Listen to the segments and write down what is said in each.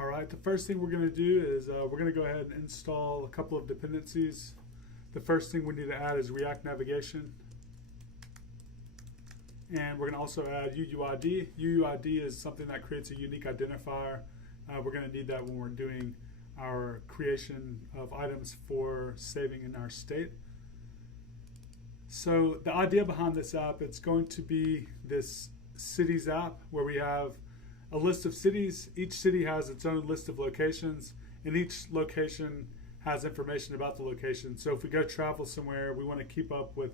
All right, the first thing we're going to do is we're going to go ahead and install a couple of dependencies. The first thing we need to add is React Navigation. And we're going to also add UUID. UUID is something that creates a unique identifier. We're going to need that when we're doing our creation of items for saving in our state. So the idea behind this app, it's going to be this cities app where we have a list of cities. Each city has its own list of locations, and each location has information about the location. So if we go travel somewhere, we want to keep up with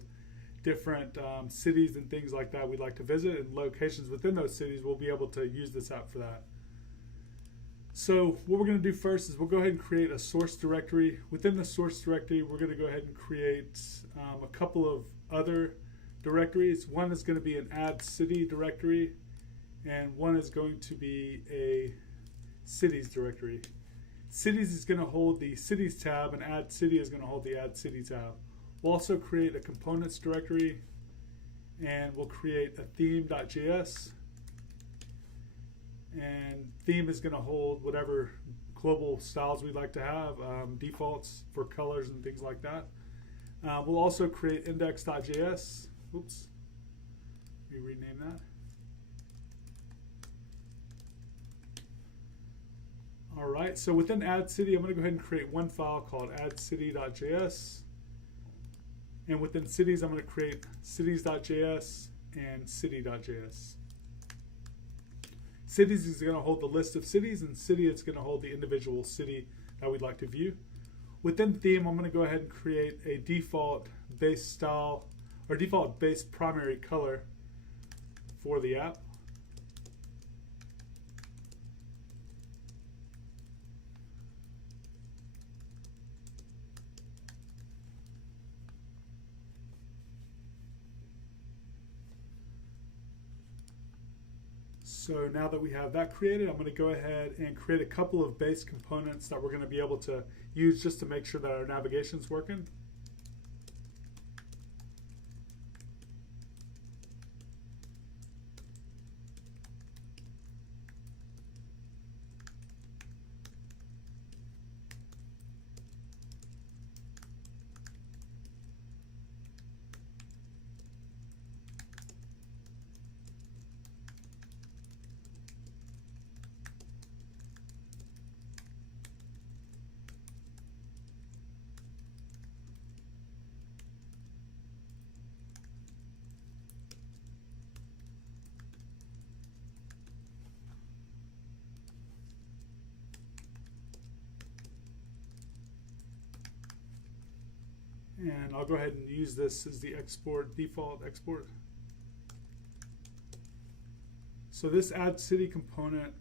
different cities and things like that we'd like to visit, and locations within those cities. We'll be able to use this app for that. So what we're going to do first is we'll go ahead and create a source directory. Within the source directory, we're going to go ahead and create a couple of other directories. One is going to be an add city directory, and one is going to be a cities directory. Cities is going to hold the cities tab, and add city is going to hold the add city tab. We'll also create a components directory, and we'll create a theme.js. And theme is going to hold whatever global styles we'd like to have, defaults for colors and things like that. We'll also create index.js. Oops, let me rename that. All right, so within add city, I'm going to go ahead and create one file called addcity.js. And within cities, I'm going to create cities.js and city.js. Cities is going to hold the list of cities, and city is going to hold the individual city that we'd like to view. Within theme, I'm going to go ahead and create a default base style or default base primary color for the app. So now that we have that created, I'm going to go ahead and create a couple of base components that we're going to be able to use just to make sure that our navigation's working. And I'll go ahead and use this as the export, default export. So this add city component,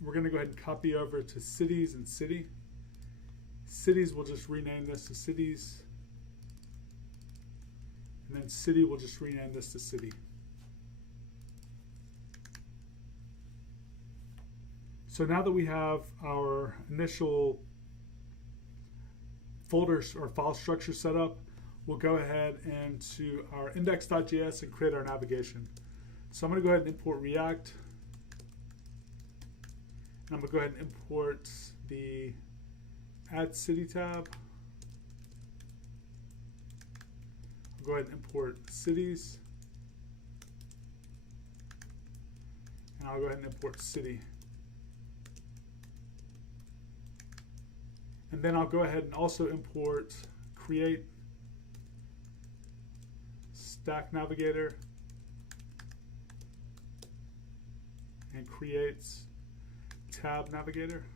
we're going to go ahead and copy over to cities and city. Cities, we'll just rename this to cities. And then city, we'll just rename this to city. So now that we have our initial folders or file structure set up, we'll go ahead into our index.js and create our navigation. So I'm going to go ahead and import React, and I'm going to go ahead and import the add city tab. I'll go ahead and import cities, and I'll go ahead and import city. And then I'll go ahead and also import create stack navigator and create tab navigator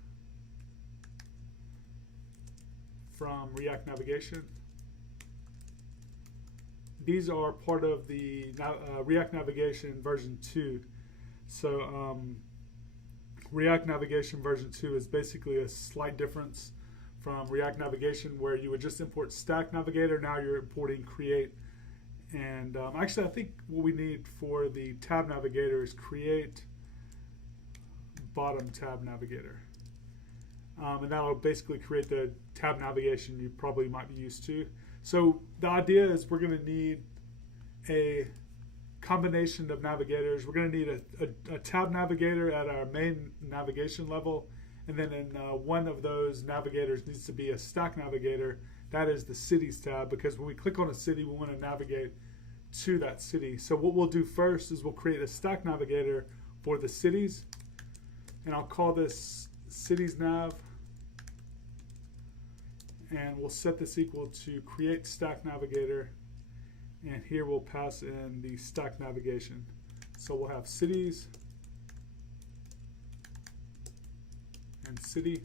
from React Navigation. These are part of the React Navigation version 2. So React Navigation version 2 is basically a slight difference from React Navigation, where you would just import stack navigator. Now you're importing create. And actually, I think what we need for the tab navigator is create bottom tab navigator. And that'll basically create the tab navigation you probably might be used to. So the idea is we're going to need a combination of navigators. We're going to need a tab navigator at our main navigation level, And then in one of those navigators needs to be a stack navigator. That is the cities tab, because when we click on a city, we want to navigate to that city. So what we'll do first is we'll create a stack navigator for the cities, and I'll call this cities nav, and we'll set this equal to create stack navigator, and here we'll pass in the stack navigation. So we'll have cities and city,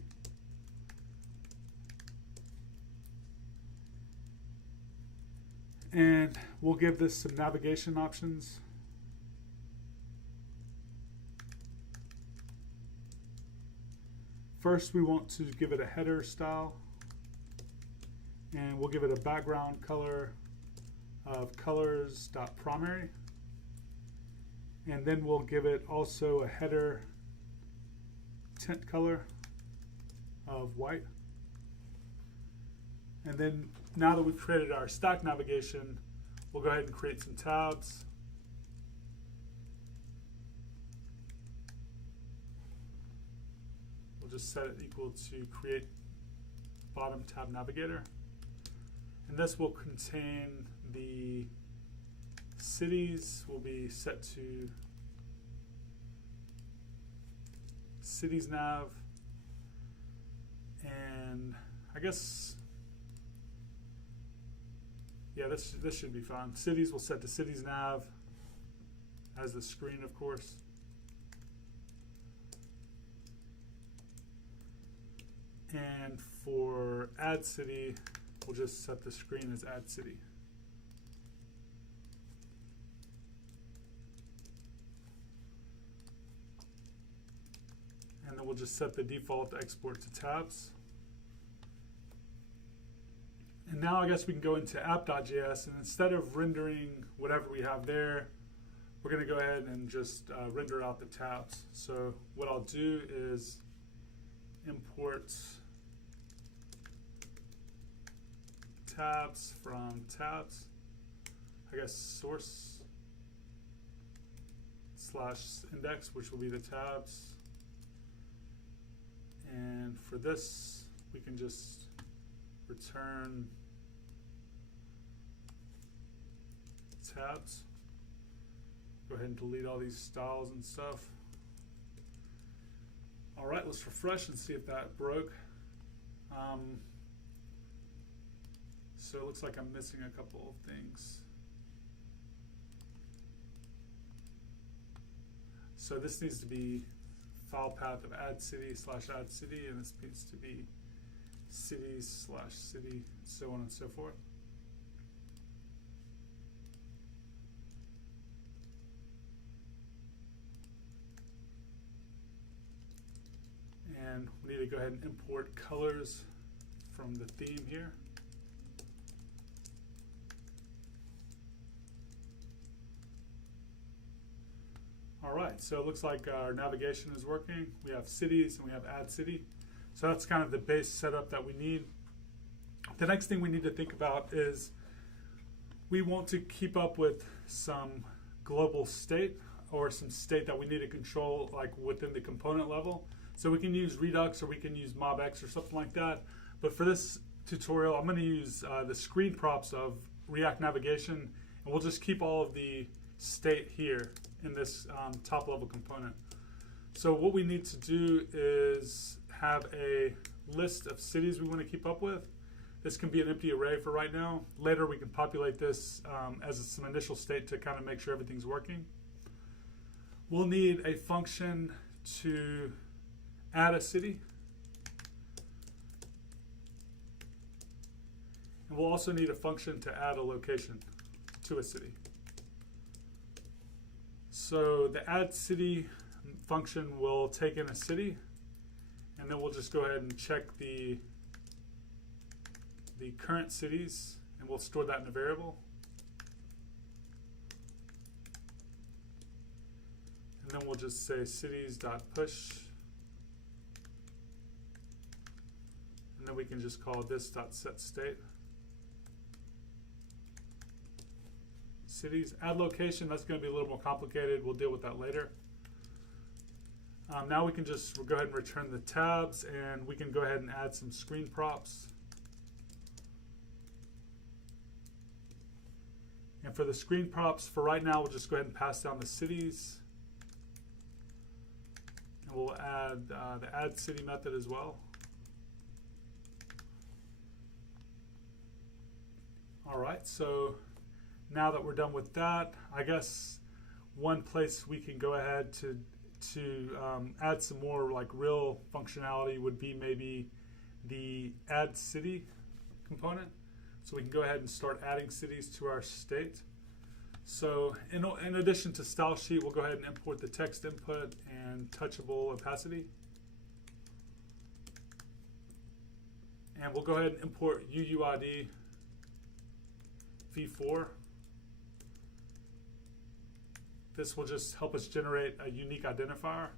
and we'll give this some navigation options. First, we want to give it a header style, and we'll give it a background color of colors.primary, and then we'll give it also a header tint color of white. And then now that we've created our stack navigation, we'll go ahead and create some tabs. We'll just set it equal to create bottom tab navigator. And this will contain the cities, will be set to cities nav, and I guess, yeah, this should be fine. Cities will set to cities nav as the screen, of course. And for add city, we'll just set the screen as add city. And then we'll just set the default export to tabs. And now I guess we can go into app.js, and instead of rendering whatever we have there, we're going to go ahead and just render out the tabs. So what I'll do is import tabs from tabs, I guess source / index, which will be the tabs. And for this, we can just return tabs. Go ahead and delete all these styles and stuff. All right, let's refresh and see if that broke. So it looks like I'm missing a couple of things. So this needs to be file path of add city / add city, and this needs to be cities / city, so on and so forth. And we need to go ahead and import colors from the theme here. All right, so it looks like our navigation is working. We have cities and we have add city. So that's kind of the base setup that we need. The next thing we need to think about is we want to keep up with some global state, or some state that we need to control like within the component level. So we can use Redux, or we can use MobX or something like that. But for this tutorial, I'm going to use the screen props of React Navigation, and we'll just keep all of the state here in this top level component. So what we need to do is have a list of cities we want to keep up with. This can be an empty array for right now. Later we can populate this as some initial state to kind of make sure everything's working. We'll need a function to add a city. And we'll also need a function to add a location to a city. So the add city function will take in a city, and then we'll just go ahead and check the current cities, and we'll store that in a variable. And then we'll just say cities.push, and then we can just call this.setState. Cities, add location, that's going to be a little more complicated. We'll deal with that later. Now we can just go ahead and return the tabs, and we can go ahead and add some screen props. And for the screen props, for right now, we'll just go ahead and pass down the cities. And we'll add the add city method as well. All right, so now that we're done with that, I guess one place we can go ahead to add some more like real functionality would be maybe the add city component. So we can go ahead and start adding cities to our state. So in addition to style sheet, we'll go ahead and import the text input and touchable opacity. And we'll go ahead and import UUID v4. This will just help us generate a unique identifier.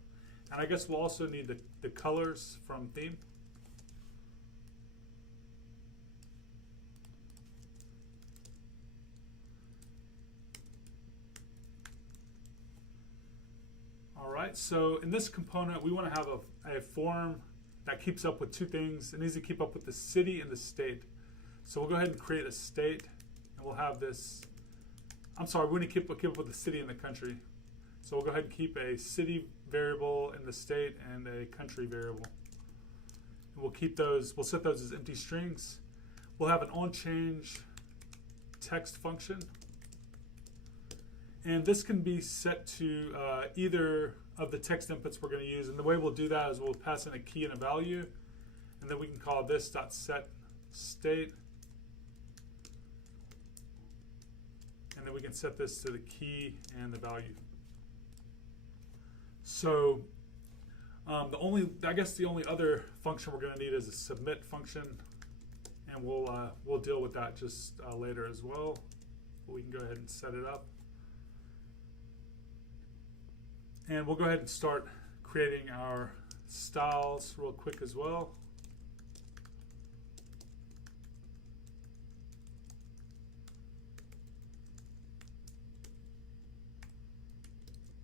And I guess we'll also need the colors from theme. All right, so in this component, we want to have a form that keeps up with two things. It needs to keep up with the city and the state. So we'll go ahead and create a state, and we'll have this. I'm sorry, we want to keep up with the city and the country. So we'll go ahead and keep a city variable in the state and a country variable. And we'll keep those, we'll set those as empty strings. We'll have an onChange text function. And this can be set to either of the text inputs we're going to use. And the way we'll do that is we'll pass in a key and a value. And then we can call this .set state. And then we can set this to the key and the value. So I guess the only other function we're going to need is a submit function, and we'll deal with that just later as well. We can go ahead and set it up, and we'll go ahead and start creating our styles real quick as well.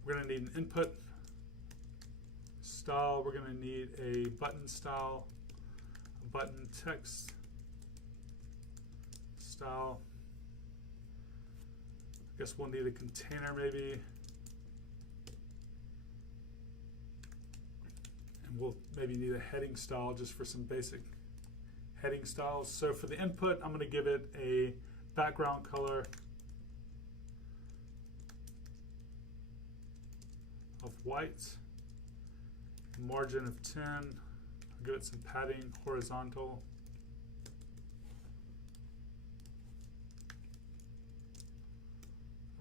We're going to need an input style. We're going to need a button style, a button text style. I guess we'll need a container maybe. And we'll maybe need a heading style just for some basic heading styles. So for the input, I'm going to give it a background color of white, margin of 10, I'll give it some padding, horizontal,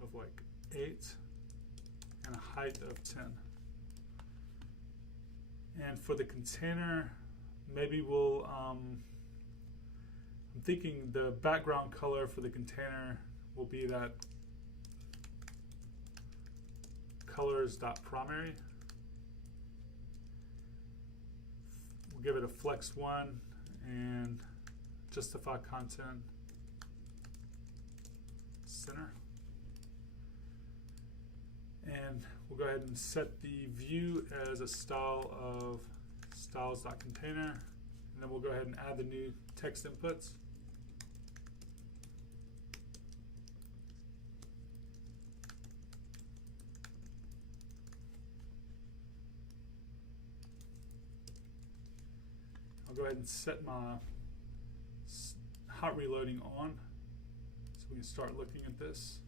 of like 8, and a height of 10. And for the container, maybe we'll, I'm thinking the background color for the container will be that colors.primary. We'll give it a flex 1 and justify content center. And we'll go ahead and set the view as a style of styles.container, and then we'll go ahead and add the new text inputs. I'll go ahead and set my hot reloading on so we can start looking at this.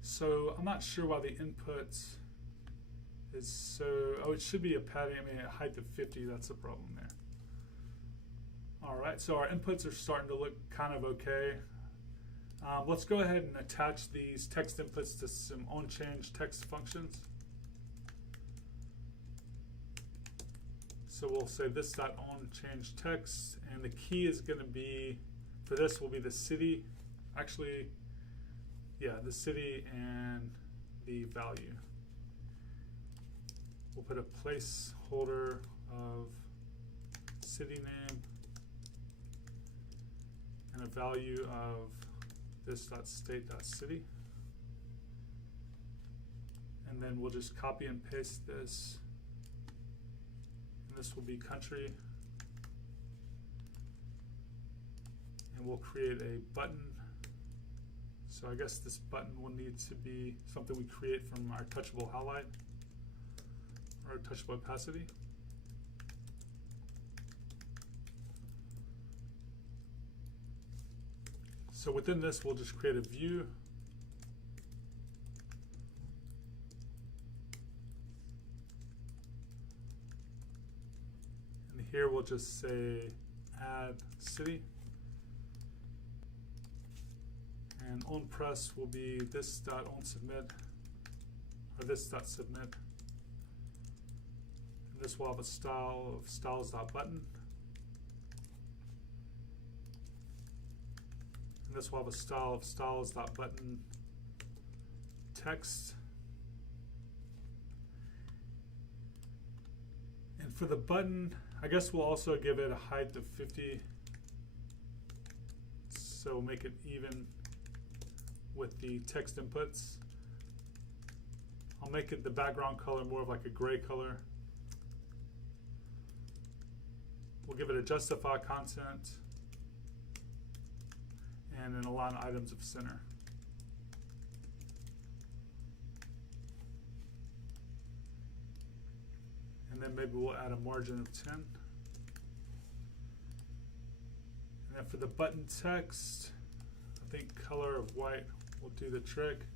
So I'm not sure why the input is so, oh, it should be a padding, I mean a height of 50, that's the problem there. All right, so our inputs are starting to look kind of okay. Let's go ahead and attach these text inputs to some onChange text functions. So we'll say this.onChange text, and the key is going to be, for this will be the city, actually, yeah, the city and the value. We'll put a placeholder of city name and a value of this.state.city. And And then we'll just copy and paste this. And this will be country. And we'll create a button. So I guess this button will need to be something we create from our touchable highlight or touchable opacity. So within this, we'll just create a view. And here we'll just say add city. And on press will be this dot on submit, or this dot submit. And this will have a style of styles dot button. And this will have a style of styles dot button text. And for the button, I guess we'll also give it a height of 50. So we'll make it even with the text inputs. I'll make it the background color more of like a gray color. We'll give it a justify content and an align items of center. And then maybe we'll add a margin of 10. And then for the button text, I think color of white will do the trick.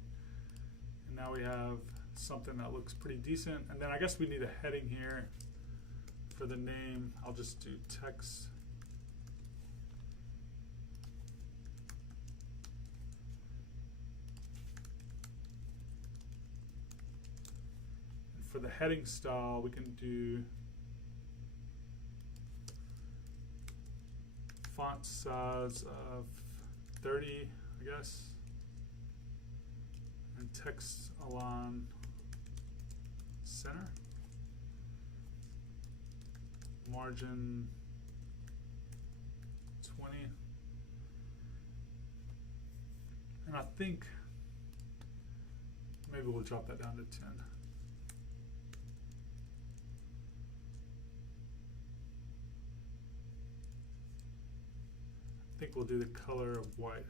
And now we have something that looks pretty decent. And then I guess we need a heading here for the name. I'll just do text. And for the heading style, we can do font size of 30, I guess, and text align center, margin 20, and I think maybe we'll drop that down to 10. I think we'll do the color of white.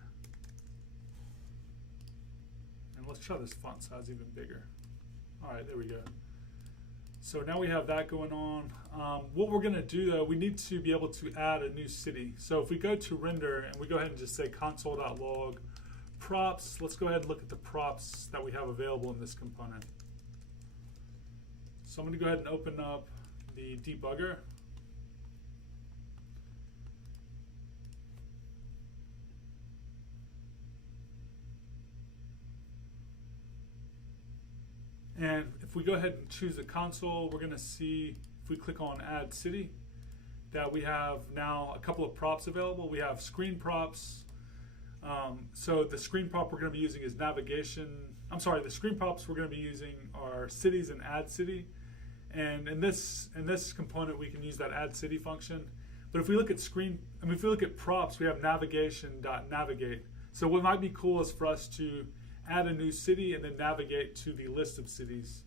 And let's try this font size even bigger. All right, there we go. So now we have that going on. What we're gonna do though, we need to be able to add a new city. So if we go to render and we go ahead and just say console.log props, let's go ahead and look at the props that we have available in this component. So I'm gonna go ahead and open up the debugger. And if we go ahead and choose the console, we're going to see, if we click on Add City, that we have now a couple of props available. We have screen props. So the screen prop we're going to be using is navigation. I'm sorry, the screen props we're going to be using are cities and Add City. And in this component, we can use that Add City function. But if we look at if we look at props, we have navigation.navigate. So what might be cool is for us to add a new city and then navigate to the list of cities.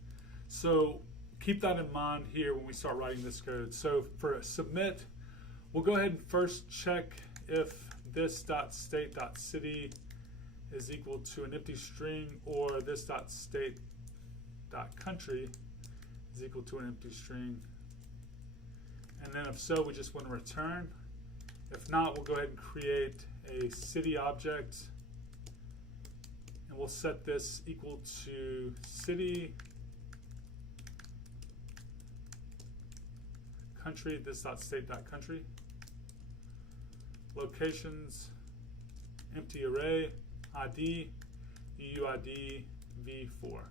So keep that in mind here when we start writing this code. So for submit, we'll go ahead and first check if this.state.city is equal to an empty string or this.state.country is equal to an empty string. And then if so, we just want to return. If not, we'll go ahead and create a city object. We'll set this equal to city, country, this.state.country, locations, empty array, ID, UUID v4.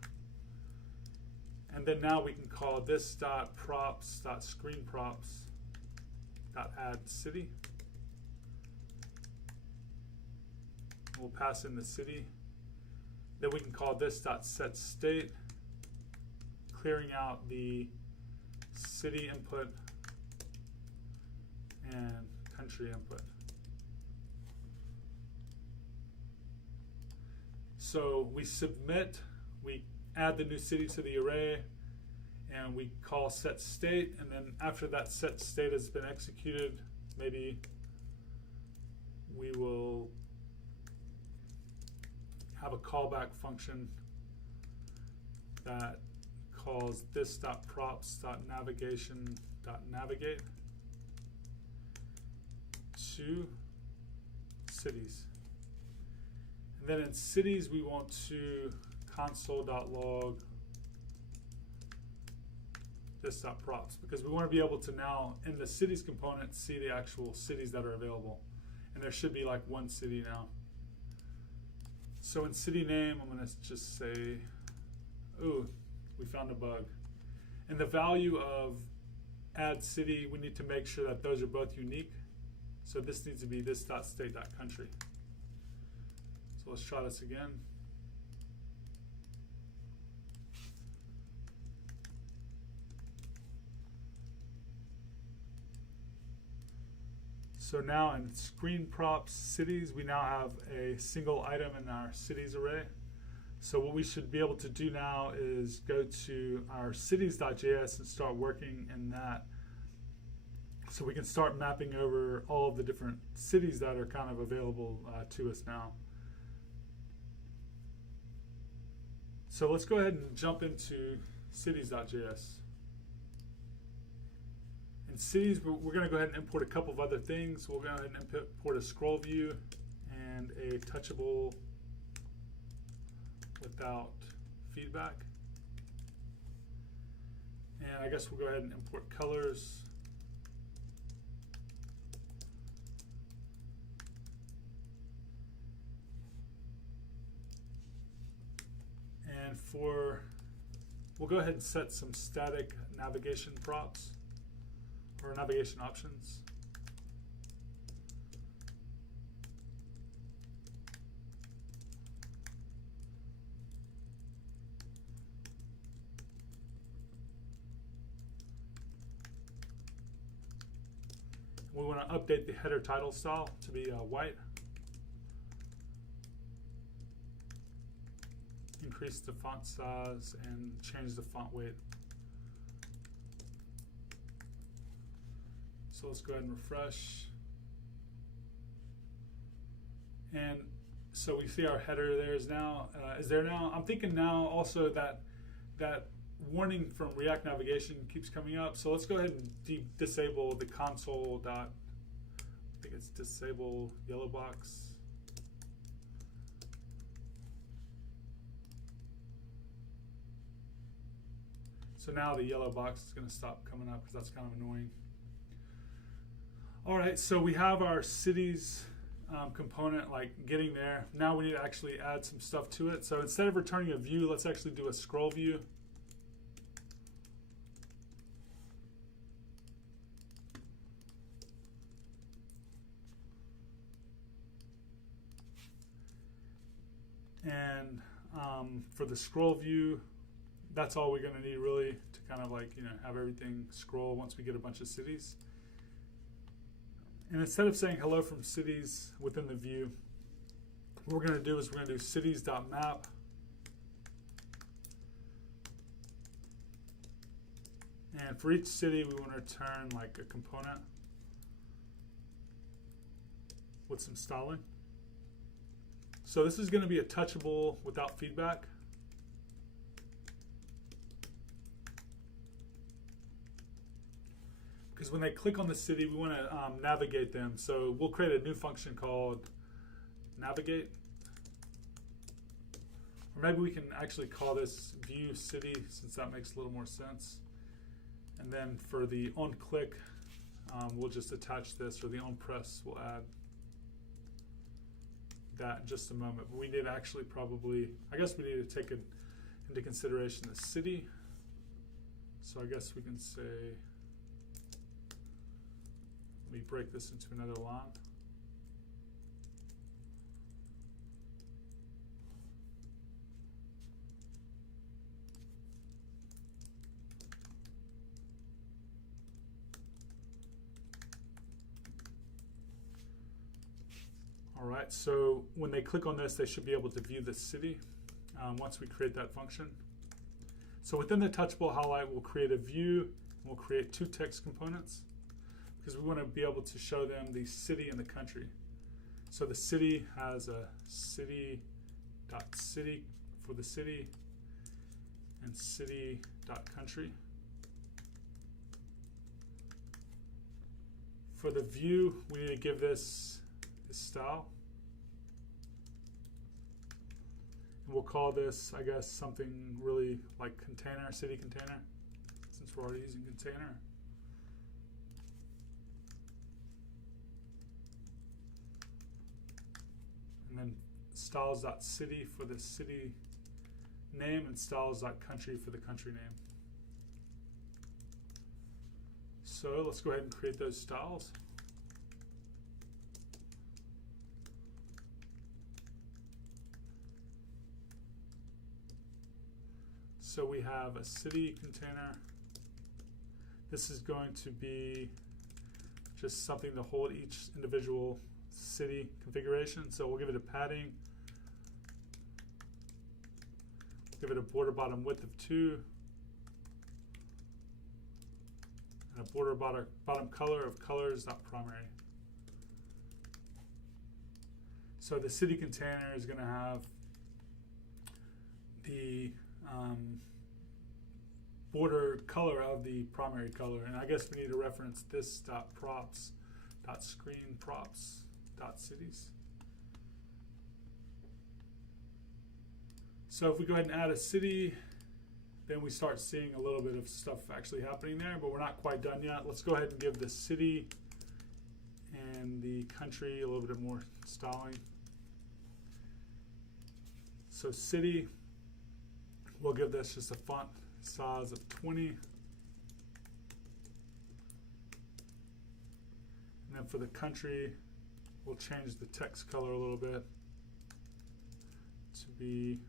And then now we can call this.props.screenprops.addCity. We'll pass in the city. Then we can call this.setState, clearing out the city input and country input. So we submit, we add the new city to the array, and we call set state, and then after that set state has been executed, maybe we will have a callback function that calls this.props.navigation.navigate to cities. And then in cities, we want to console.log this.props, because we want to be able to now, in the cities component, see the actual cities that are available. And there should be like one city now. So in city name, I'm going to just say, oh, we found a bug. And the value of add city, we need to make sure that those are both unique. So this needs to be this.state.country. So let's try this again. So now in screen props cities, we now have a single item in our cities array. So what we should be able to do now is go to our cities.js and start working in that. So we can start mapping over all of the different cities that are kind of available to us now. So let's go ahead and jump into cities.js. In cities, we're going to go ahead and import a couple of other things. We'll go ahead and import a scroll view and a touchable without feedback. And I guess we'll go ahead and import colors. And we'll go ahead and set some static navigation props or navigation options. We want to update the header title style to be white. Increase the font size and change the font weight. So let's go ahead and refresh. And so we see our header there is now. I'm thinking now also that warning from React Navigation keeps coming up. So let's go ahead and disable the console dot. I think it's disable yellow box. So now the yellow box is going to stop coming up because that's kind of annoying. All right, so we have our cities component like getting there. Now we need to actually add some stuff to it. So instead of returning a view, let's actually do a scroll view. And for the scroll view, that's all we're going to need really to kind of like, have everything scroll once we get a bunch of cities. And instead of saying hello from cities within the view, what we're going to do is we're going to do cities.map. And for each city, we want to return like a component with some styling. So this is going to be a touchable without feedback. Because when they click on the city, we want to navigate them. So we'll create a new function called navigate. Or maybe we can actually call this view city, since that makes a little more sense. And then for the on-click, we'll just attach this, or the on-press, we'll add that in just a moment. But we need to actually I guess we need to take into consideration the city. So I guess we can say, let me break this into another line. All right, so when they click on this, they should be able to view the city once we create that function. So within the touchable highlight, we'll create a view, and we'll create two text components because we want to be able to show them the city and the country. So the city has a city.city for the city and city.country. For the view, we need to give this style. And we'll call this, I guess, something really like container, city container, since we're already using container. And then styles.city for the city name and styles.country for the country name. So let's go ahead and create those styles. So we have a city container. This is going to be just something to hold each individual city configuration. So we'll give it a padding, give it a border bottom width of 2, and a border bottom color of colors.primary. So the city container is going to have the border color of the primary color, and I guess we need to reference this .props .screen props .cities. So if we go ahead and add a city, then we start seeing a little bit of stuff actually happening there, but we're not quite done yet. Let's go ahead and give the city and the country a little bit more styling. So city, we'll give this just a font size of 20. And then for the country, we'll change the text color a little bit to be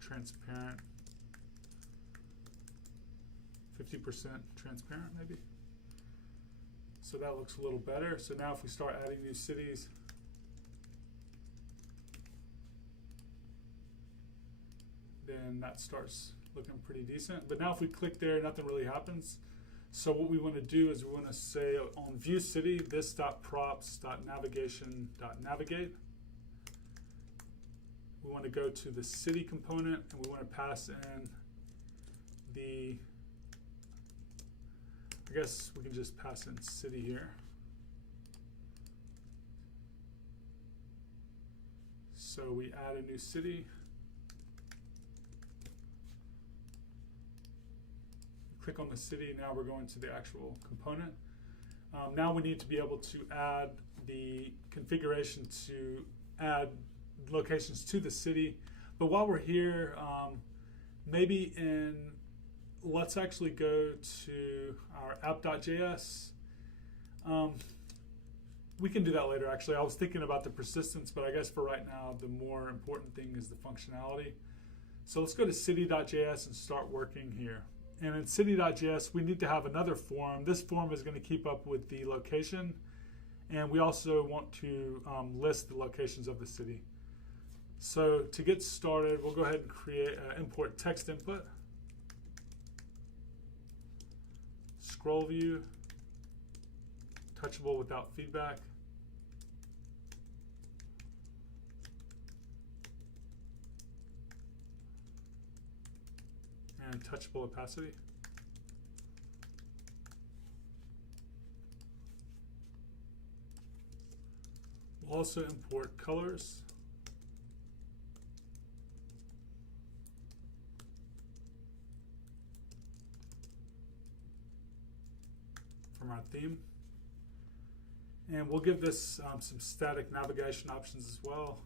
transparent, 50% transparent maybe. So that looks a little better. So now if we start adding new cities, then that starts looking pretty decent. But now if we click there, nothing really happens. So what we want to do is we want to say on view city, this .props.navigation.navigate. We want to go to the city component, and we want to pass in the, I guess we can just pass in city here. So we add a new city. Click on the city. Now we're going to the actual component. Now we need to be able to add the configuration to add locations to the city. But while we're here, let's actually go to our app.js. We can do that later, actually. I was thinking about the persistence, but I guess for right now, the more important thing is the functionality. So let's go to city.js and start working here. And in city.js, we need to have another form. This form is going to keep up with the location, and we also want to list the locations of the city. So to get started, we'll go ahead and create import text input, scroll view, touchable without feedback, and touchable opacity. We'll also import colors. From our theme. And we'll give this some static navigation options as well.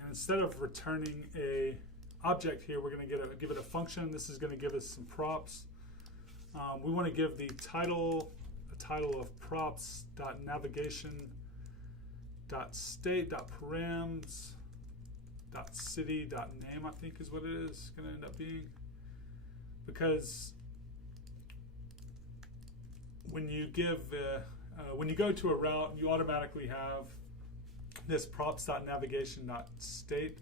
And instead of returning a object here, we're going to give it a function. This is going to give us some props. We want to give the title a title of props.navigation.state.params.city.name, I think is what it is going to end up being. Because when you go to a route, you automatically have this props.navigation.state.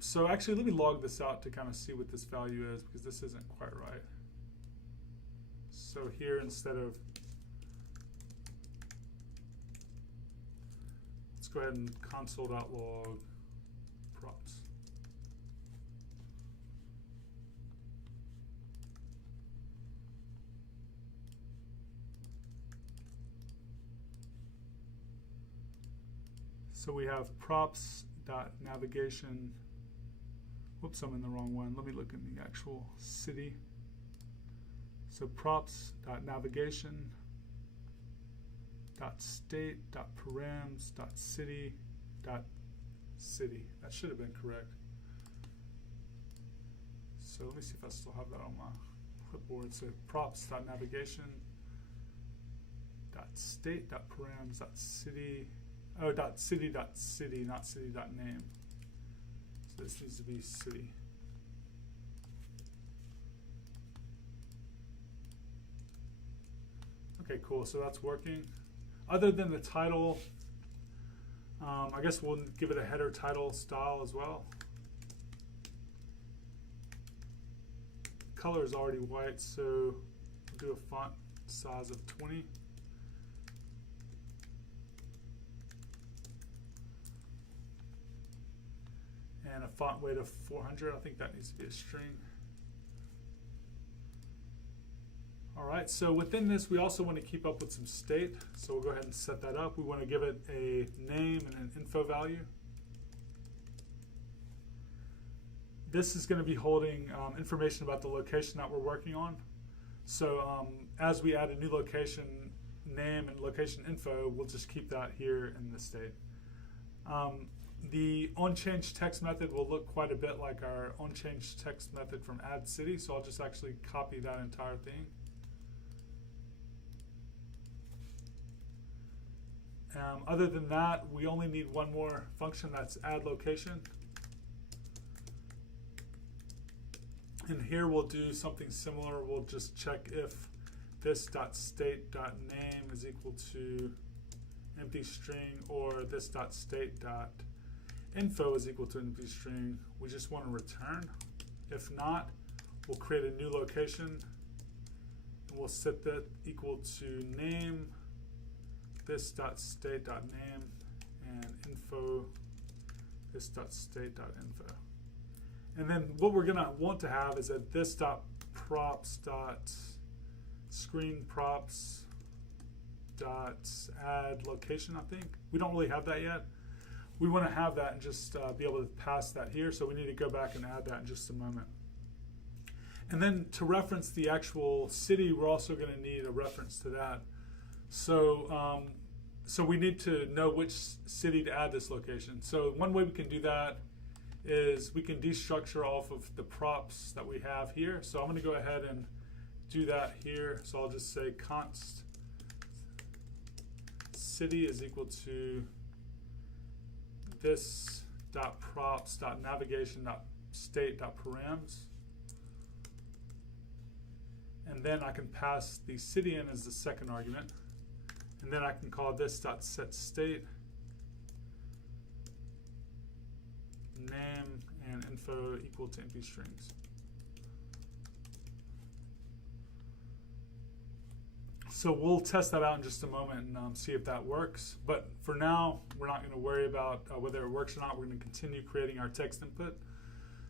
So actually, let me log this out to kind of see what this value is, because this isn't quite right. So here, instead of, let's go ahead and console.log props. So we have props.navigation. Whoops, I'm in the wrong one. Let me look in the actual city. So props.navigation .state.params.city. That should have been correct. So let me see if I still have that on my clipboard. So props.navigation .state.params.city. Oh, .city.city, not city.name. So this needs to be city. Okay, cool. So that's working. Other than the title, I guess we'll give it a header title style as well. Color is already white, so we'll do a font size of 20. And a font weight of 400. I think that needs to be a string. All right, so within this, we also want to keep up with some state. So we'll go ahead and set that up. We want to give it a name and an info value. This is going to be holding information about the location that we're working on. So as we add a new location name and location info, we'll just keep that here in the state. The onChange text method will look quite a bit like our onChange text method from add city, so I'll just actually copy that entire thing. Other than that, we only need one more function, that's add location. And here we'll do something similar. We'll just check if this.state.name is equal to empty string, or this.state.info is equal to empty string. We just want to return. If not, we'll create a new location, and we'll set that equal to name, this.state.name, and info, this.state.info. And then what we're going to want to have is that this.props.screenProps.add location, I think. We don't really have that yet. We want to have that and just be able to pass that here, so we need to go back and add that in just a moment. And then to reference the actual city, we're also going to need a reference to that. So, so we need to know which city to add this location. So one way we can do that is we can destructure off of the props that we have here. So I'm going to go ahead and do that here. So I'll just say const city is equal to this.props.navigation.state.params. And then I can pass the city in as the second argument. And then I can call this.setState, name and info equal to empty strings. So we'll test that out in just a moment and see if that works. But for now, we're not going to worry about whether it works or not. We're going to continue creating our text input.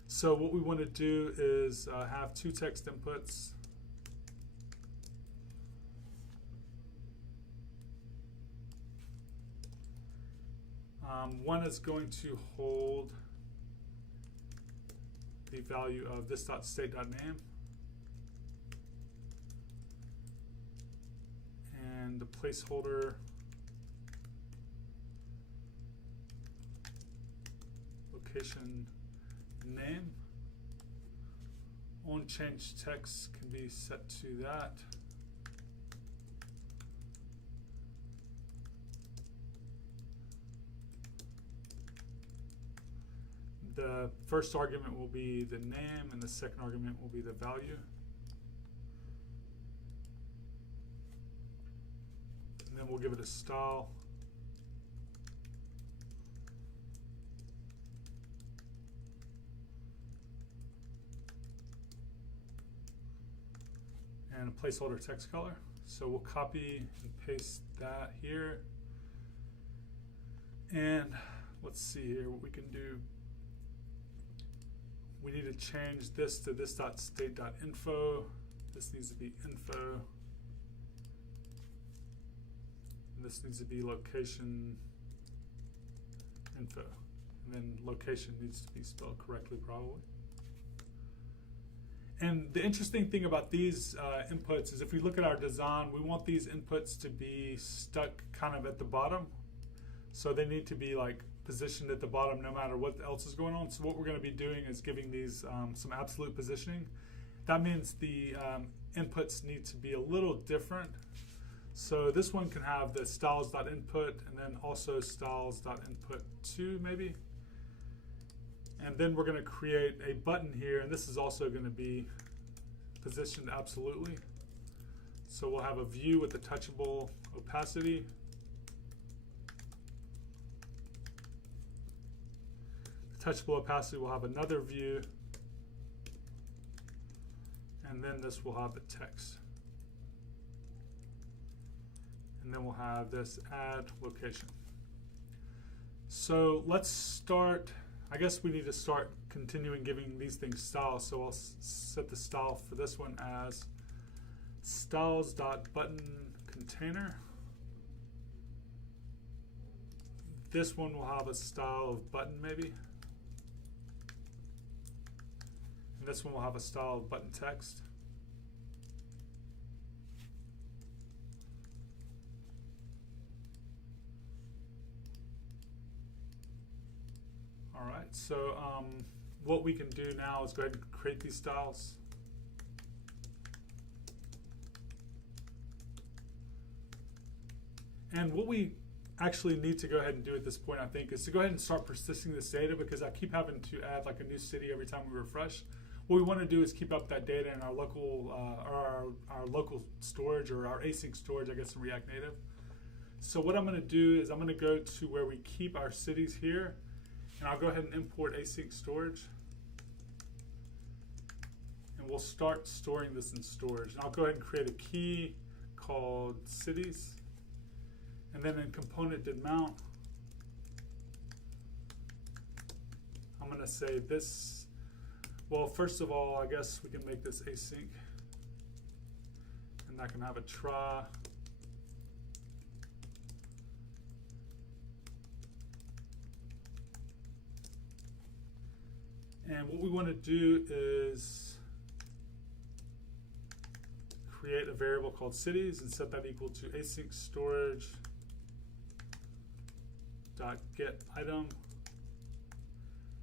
So what we want to do is have two text inputs. One is going to hold the value of this.state.name, and the placeholder location name. OnChange text can be set to that. The first argument will be the name, and the second argument will be the value. And then we'll give it a style. and a placeholder text color. So we'll copy and paste that here. And let's see here what we can do. We need to change this to this.state.info. This needs to be info. And this needs to be location info. And then location needs to be spelled correctly probably. And the interesting thing about these inputs is if we look at our design, we want these inputs to be stuck kind of at the bottom. So they need to be like positioned at the bottom no matter what else is going on. So what we're going to be doing is giving these some absolute positioning. That means the inputs need to be a little different. So this one can have the styles.input and then also styles.input2 maybe. And then we're going to create a button here, and this is also going to be positioned absolutely. So we'll have a view with the touchable opacity. The touchable opacity will have another view, and then this will have the text. And then we'll have this add location. So let's start. I guess we need to start continuing giving these things styles. So I'll set the style for this one as styles.buttonContainer. This one will have a style of button maybe. And this one will have a style of button text. All right, so what we can do now is go ahead and create these styles. And what we actually need to go ahead and do at this point, I think, is to go ahead and start persisting this data, because I keep having to add like a new city every time we refresh. What we want to do is keep up that data in our local, our local storage, or our async storage, I guess, in React Native. So what I'm going to do is I'm going to go to where we keep our cities here. And I'll go ahead and import async storage. And we'll start storing this in storage. And I'll go ahead and create a key called cities. And then in component did mount, I'm going to say this. Well, first of all, I guess we can make this async. And I can have a try. And what we want to do is create a variable called cities and set that equal to async storage dot get item.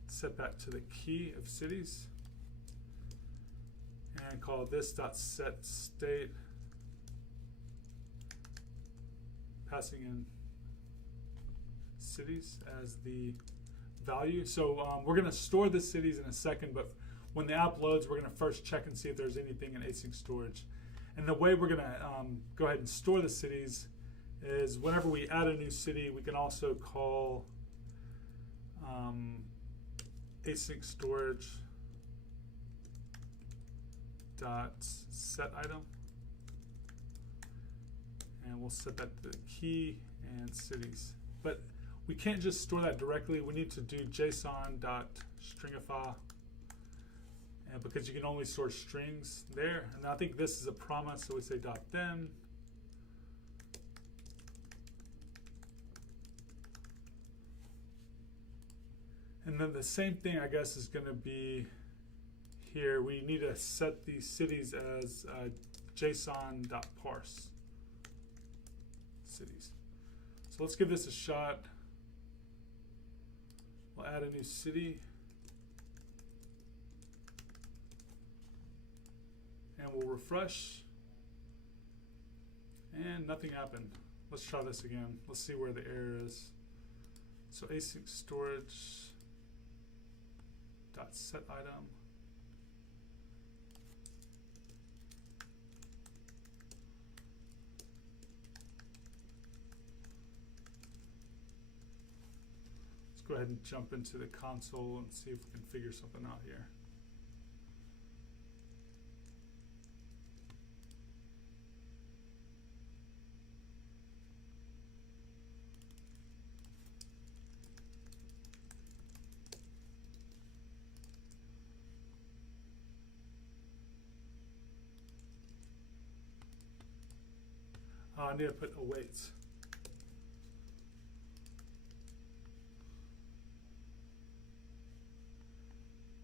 Set that to the key of cities, and call this dot set state, passing in cities as the value. So we're going to store the cities in a second, but when the app loads, we're going to first check and see if there's anything in async storage. And the way we're going to go ahead and store the cities is whenever we add a new city, we can also call async storage dot set item, and we'll set that to the key and cities. But we can't just store that directly. We need to do json.stringify, and because you can only store strings there. And I think this is a promise, so we say .then. And then the same thing, I guess, is going to be here. We need to set these cities as json.parse cities. So let's give this a shot. We'll add a new city. And we'll refresh. And nothing happened. Let's try this again. Let's see where the error is. So async storage dot set item. Go ahead and jump into the console and see if we can figure something out here. I need to put awaits.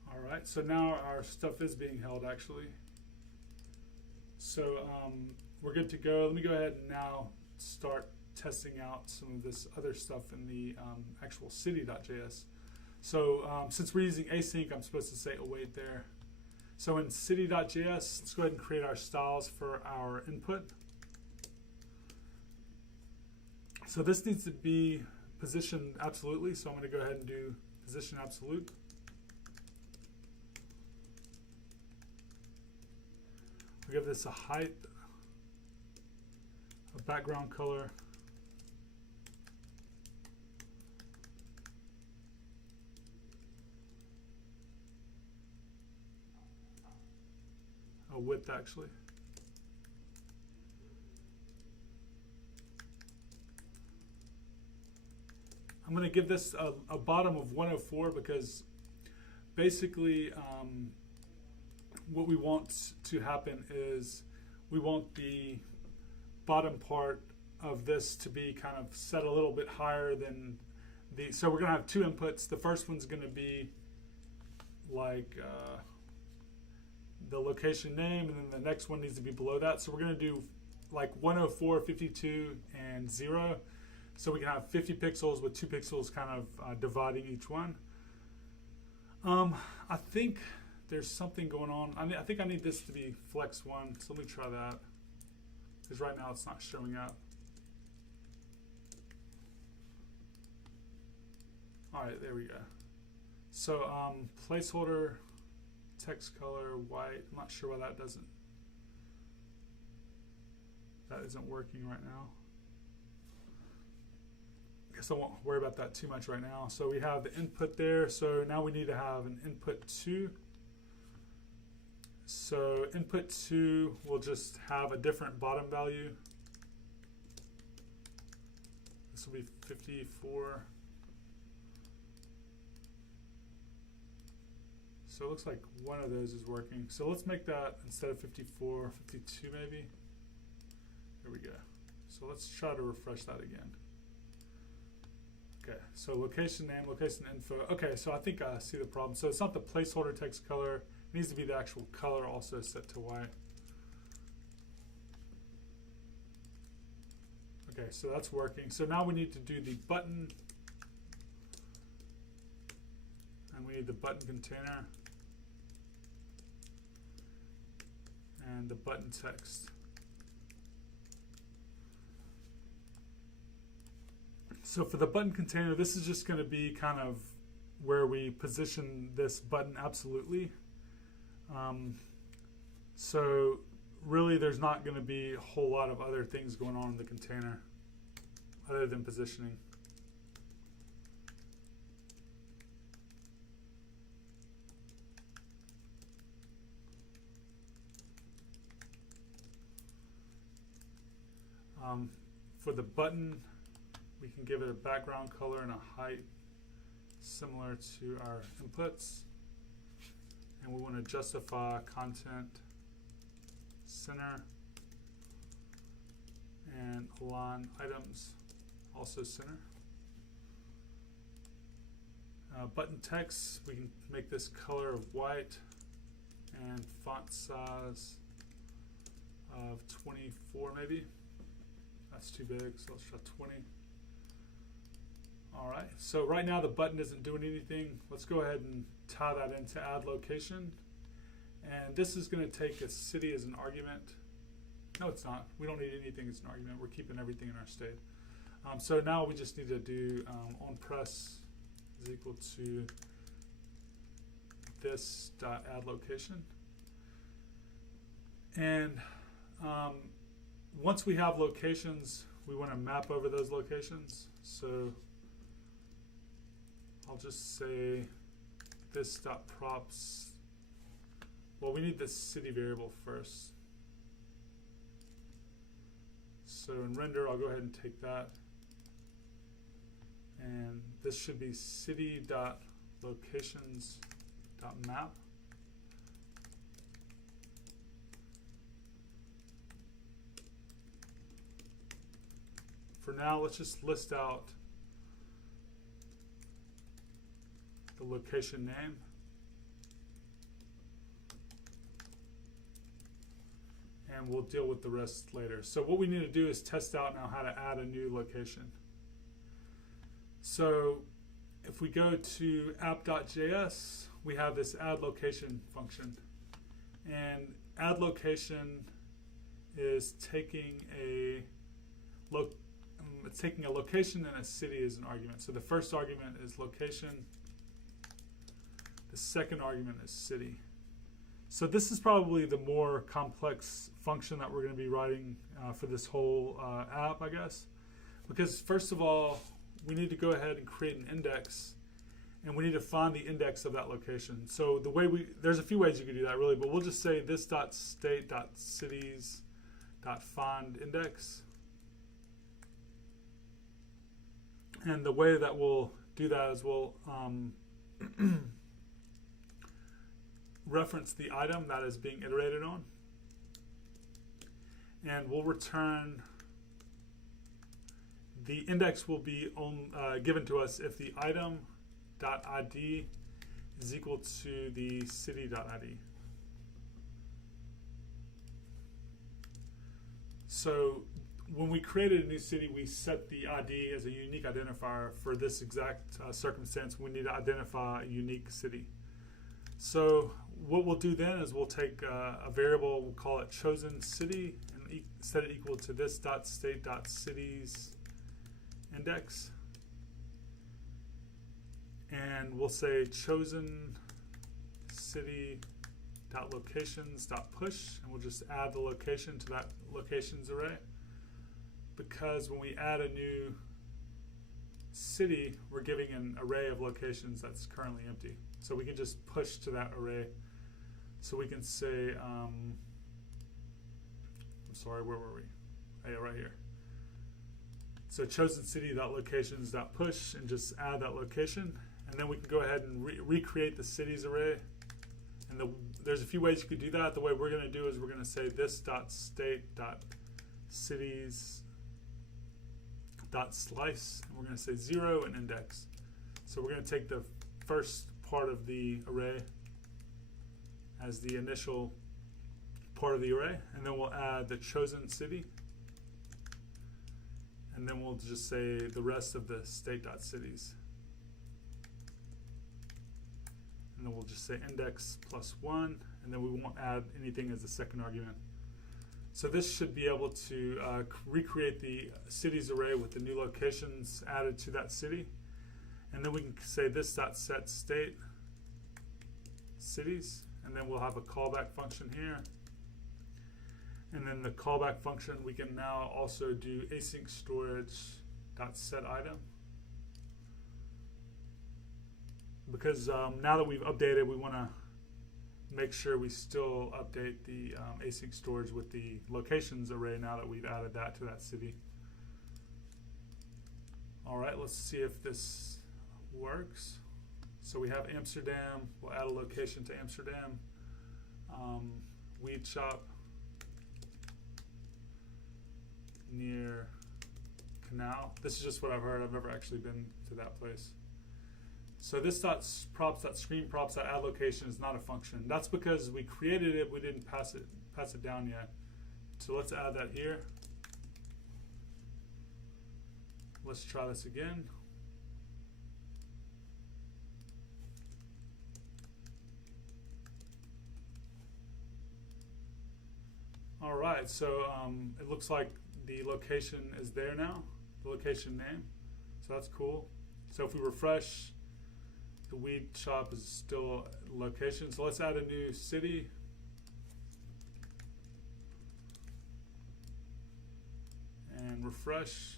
All right, so now our stuff is being held actually. So we're good to go. Let me go ahead and now start testing out some of this other stuff in the actual city.js. So since we're using async, I'm supposed to say await there. So in city.js, let's go ahead and create our styles for our input. So this needs to be positioned absolutely. So I'm going to go ahead and do position absolute. I'll give this a height, a background color, a width actually. I'm going to give this a bottom of 104 because basically what we want to happen is we want the bottom part of this to be kind of set a little bit higher than the, so we're going to have two inputs. The first one's going to be like the location name, and then the next one needs to be below that. So we're going to do like 104, 52, and 0. So we can have 50 pixels with 2 pixels kind of dividing each one. I think there's something going on. I think I need this to be flex 1. So let me try that. Because right now it's not showing up. All right, there we go. So placeholder, text color, white. I'm not sure why that isn't working right now. Guess I won't worry about that too much right now. So we have the input there. So now we need to have an input 2. So input 2 will just have a different bottom value. This will be 54. So it looks like one of those is working. So let's make that instead of 54, 52 maybe. There we go. So let's try to refresh that again. Okay, so location name, location info. Okay, so I think I see the problem. So it's not the placeholder text color. It needs to be the actual color also set to white. Okay, so that's working. So now we need to do the button. And we need the button container. And the button text. So for the button container, this is just going to be kind of where we position this button absolutely. So really there's not going to be a whole lot of other things going on in the container other than positioning. For the button, we can give it a background color and a height similar to our inputs. And we want to justify content center and align items also center. Button text, we can make this color of white and font size of 24 maybe. That's too big, so let's try 20. All right, so right now the button isn't doing anything. Let's go ahead and tie that into add location. And this is going to take a city as an argument. No, it's not. We don't need anything as an argument. We're keeping everything in our state. So now we just need to do onPress is equal to this dot add location. And once we have locations, we want to map over those locations. So I'll just say this dot props. Well, we need the city variable first. So in render, I'll go ahead and take that. And this should be city dot locations dot map. for now, let's just list out the location name. And we'll deal with the rest later. So what we need to do is test out now how to add a new location. So if we go to app.js, we have this add location function. And add location is taking a location and a city as an argument. So the first argument is location. The second argument is city. So this is probably the more complex function that we're going to be writing for this whole app, I guess. Because first of all, we need to go ahead and create an index, and we need to find the index of that location. So the way there's a few ways you can do that really, but we'll just say this.state.cities.find index. And the way that we'll do that is we'll reference the item that is being iterated on, and we'll return the index will be given to us if the item.id is equal to the city.id. So when we created a new city, we set the ID as a unique identifier. For this exact circumstance, we need to identify a unique city. So what we'll do then is we'll take a variable, we'll call it chosen city, and set it equal to this.state.cities index. And we'll say chosen city.locations.push, and we'll just add the location to that locations array. Because when we add a new city, we're giving an array of locations that's currently empty. So we can just push to that array. So we can say, I'm sorry, where were we? Oh, yeah, right here. So chosen city.locations.push, and just add that location. And then we can go ahead and recreate the cities array. And there's a few ways you could do that. The way we're going to do is we're going to say this.state.cities.slice, and we're going to say 0 and index. So we're going to take the first part of the array as the initial part of the array, and then we'll add the chosen city, and then we'll just say the rest of the state.cities, and then we'll just say index +1, and then we won't add anything as the second argument. So this should be able to recreate the cities array with the new locations added to that city. And then we can say this.setState cities, and then we'll have a callback function here. And then the callback function, we can now also do async storage.setItem. Because now that we've updated, we want to make sure we still update the async storage with the locations array now that we've added that to that city. All right, let's see if this works. So we have Amsterdam. We'll add a location to Amsterdam. Weed shop near canal. This is just what I've heard. I've never actually been to that place. So this props.screenprops.add location is not a function. That's because we created it, we didn't pass it down yet. So let's add that here. Let's try this again. All right, so it looks like the location is there now, the location name. So that's cool. So if we refresh, the weed shop is still location. So let's add a new city. And refresh.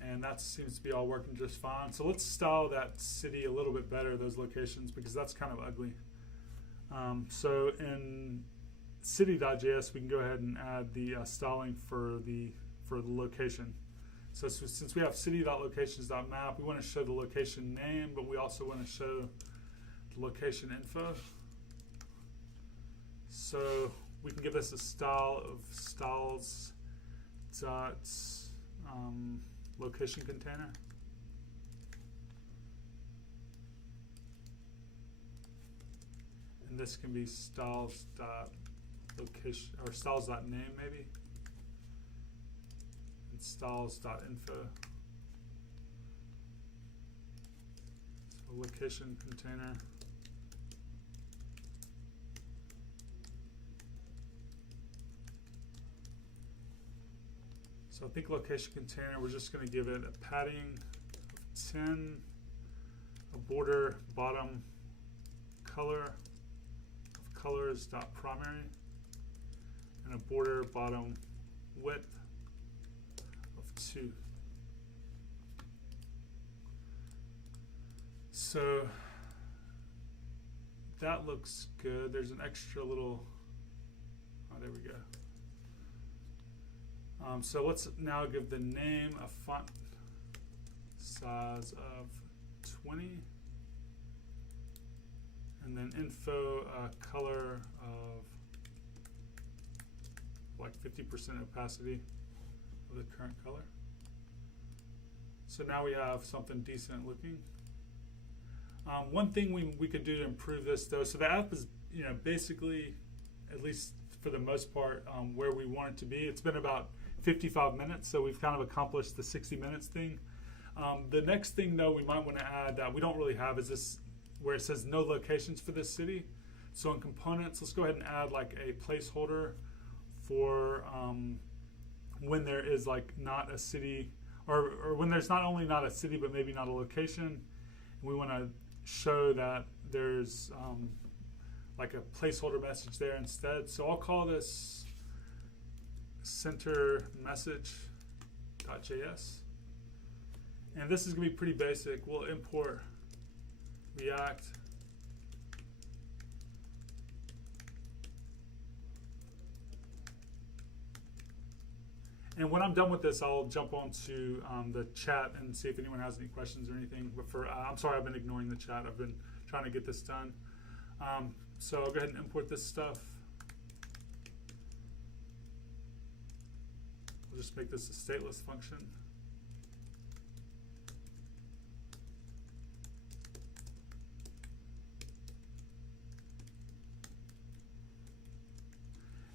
And that seems to be all working just fine. So let's style that city a little bit better, those locations, because that's kind of ugly. So in city.js, we can go ahead and add the styling for the location. So since we have city.locations.map, we want to show the location name, but we also want to show the location info. So we can give this a style of styles dot location container. And this can be styles dot location or styles dot name maybe. And styles dot info. So location container. So I think location container, we're just going to give it a padding of 10, a border bottom color of colors dot primary, and a border bottom width of 2. So that looks good. There's an extra little, oh, there we go. So let's now give the name a font size of 20, and then info color of like 50% opacity of the current color. So now we have something decent looking. One thing we could do to improve this though, so the app is basically, at least for the most part, where we want it to be. It's been about 55 minutes, so we've kind of accomplished the 60 minutes thing. The next thing though we might want to add that we don't really have is this where it says no locations for this city. So in components, let's go ahead and add like a placeholder for when there is like not a city, or when there's not only not a city but maybe not a location, and we want to show that there's like a placeholder message there instead. So I'll call this center message.js, and this is going to be pretty basic. We'll import React, and when I'm done with this, I'll jump onto the chat and see if anyone has any questions or anything. But for I'm sorry, I've been ignoring the chat. I've been trying to get this done. So I'll go ahead and import this stuff. We'll just make this a stateless function.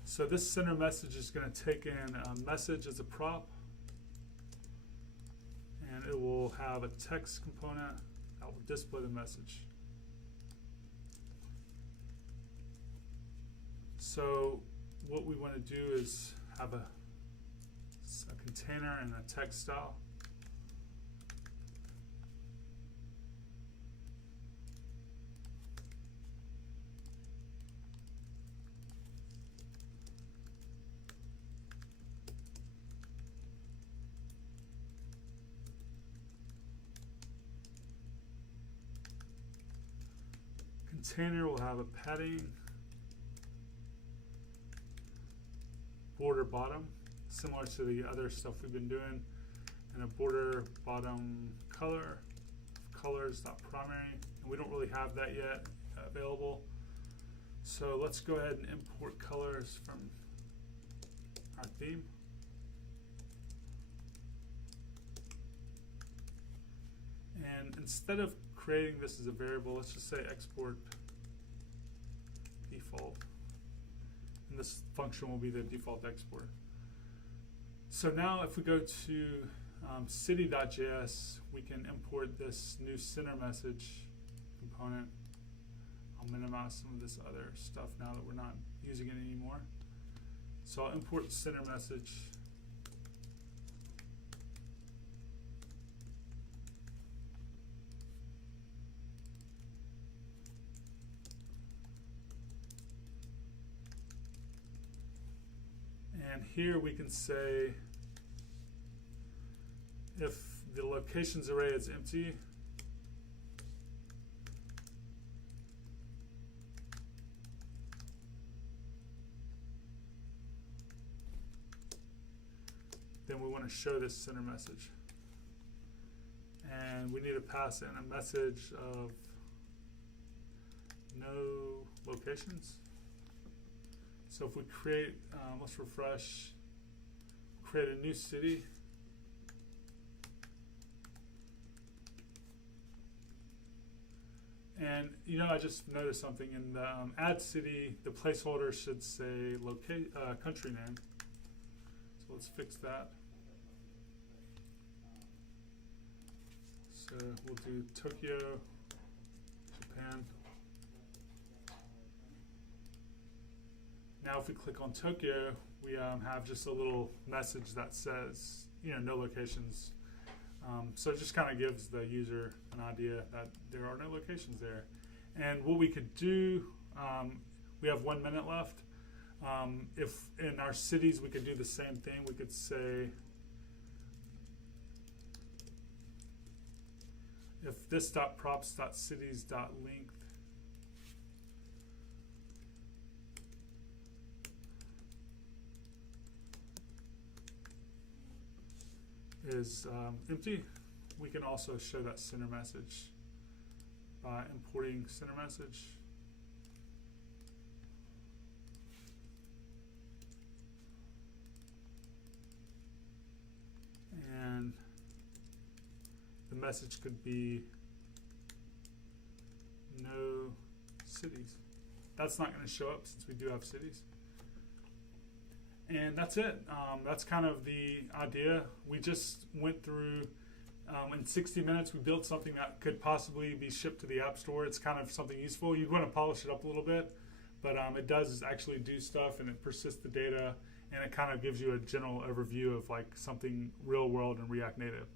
So this center message is going to take in a message as a prop, and it will have a text component that will display the message. So what we want to do is have a container and a text style. Container will have a padding, border bottom, similar to the other stuff we've been doing, and a border bottom color, colors.primary, and we don't really have that yet available. So let's go ahead and import colors from our theme. And instead of creating this as a variable, let's just say export default. And this function will be the default export. So now if we go to city.js, we can import this new center message component. I'll minimize some of this other stuff now that we're not using it anymore. So I'll import center message. And here we can say if the locations array is empty, then we want to show this center message. And we need to pass in a message of no locations. So if we create, let's refresh, create a new city. And I just noticed something in the add city. The placeholder should say country name. So let's fix that. So we'll do Tokyo, Japan. Now if we click on Tokyo, we have just a little message that says, no locations. So it just kind of gives the user an idea that there are no locations there. And what we could do, we have 1 minute left. If in our cities we could do the same thing, we could say, if this.props.cities.length is empty, we can also show that center message by importing center message. And the message could be no cities. That's not going to show up since we do have cities. And that's it. That's kind of the idea. We just went through, in 60 minutes, we built something that could possibly be shipped to the App Store. It's kind of something useful. You'd want to polish it up a little bit, but it does actually do stuff, and it persists the data, and it kind of gives you a general overview of like something real world in React Native.